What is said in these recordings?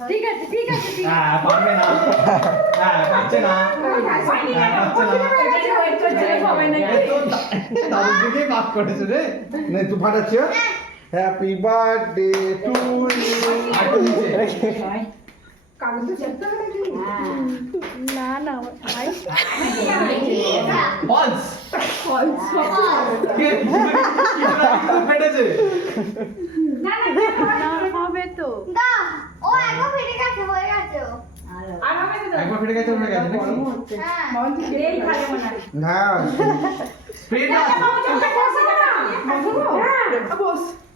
ঠিক আছে ঠিক আছে পারবে না পারছে না দিকে বাদ করেছে রে नहीं तू फाटाচ্ছে हैप्पी बर्थडे टू यू কাগজ চেপতে হবে না না ভাই ফলস ফলস ফেটেছে না হবে তো দা ও একবার ফেটে গেছে হয়ে গেছে একবার ফেটে গেছে উঠে গেছে নাকি হ্যাঁ এই খালে মনে হয় না স্প্রেটা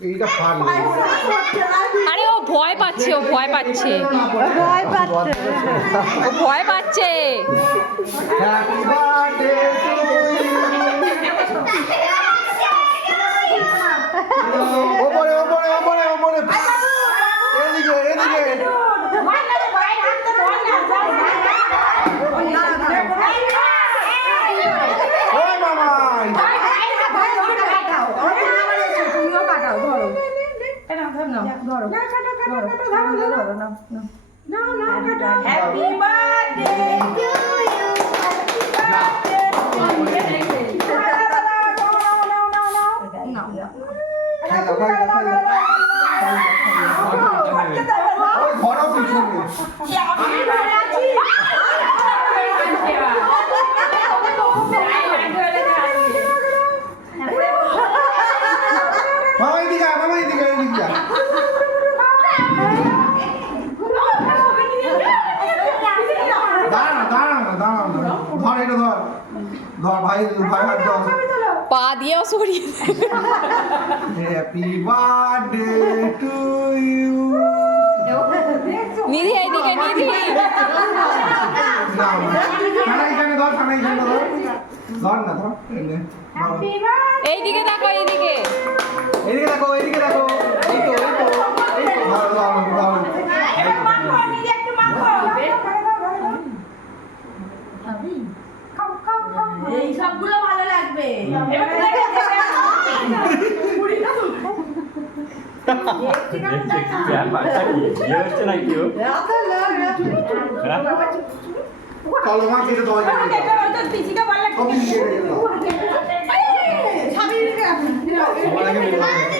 এইটা পারলো আরে ও ভয় পাচ্ছে ও ভয় পাচ্ছে হ্যাপি বার্থডে টু ইউ ওপরে ওপরে ওপরে ওপরে এদিকে এদিকে ওই মামাই হ্যাপি বার্থডে টু ইউ খাই দাও খাই দাও খাই দাও ওই ঘরও পিছনে মামা এদিকে আয়, মামা এদিকে আয়, এদিকে আয়। দাঁড়া না দাঁড়া না দাঁড়া না ধর এটা ধর ধর ভাই ভাই হাত ধর পা দিয়েও সরিয়ে হ্যাপি বার্থডে টু ইউ নিধি এইদিকে নিধি খানা এখানে ধর খানা এখানে ধর ধর না ধর এনে ধর। এইদিকে দেখো এইদিকে এদিকে দেখো এদিকে দেখো এই তো এই তো এই তো ধর ধর ধর এই সবগুলো ভালো লাগবে চলো মা খেতে দাও পিসিটা ভালো কবি দিয়ে লাগবে দাও সবাই সবার আগে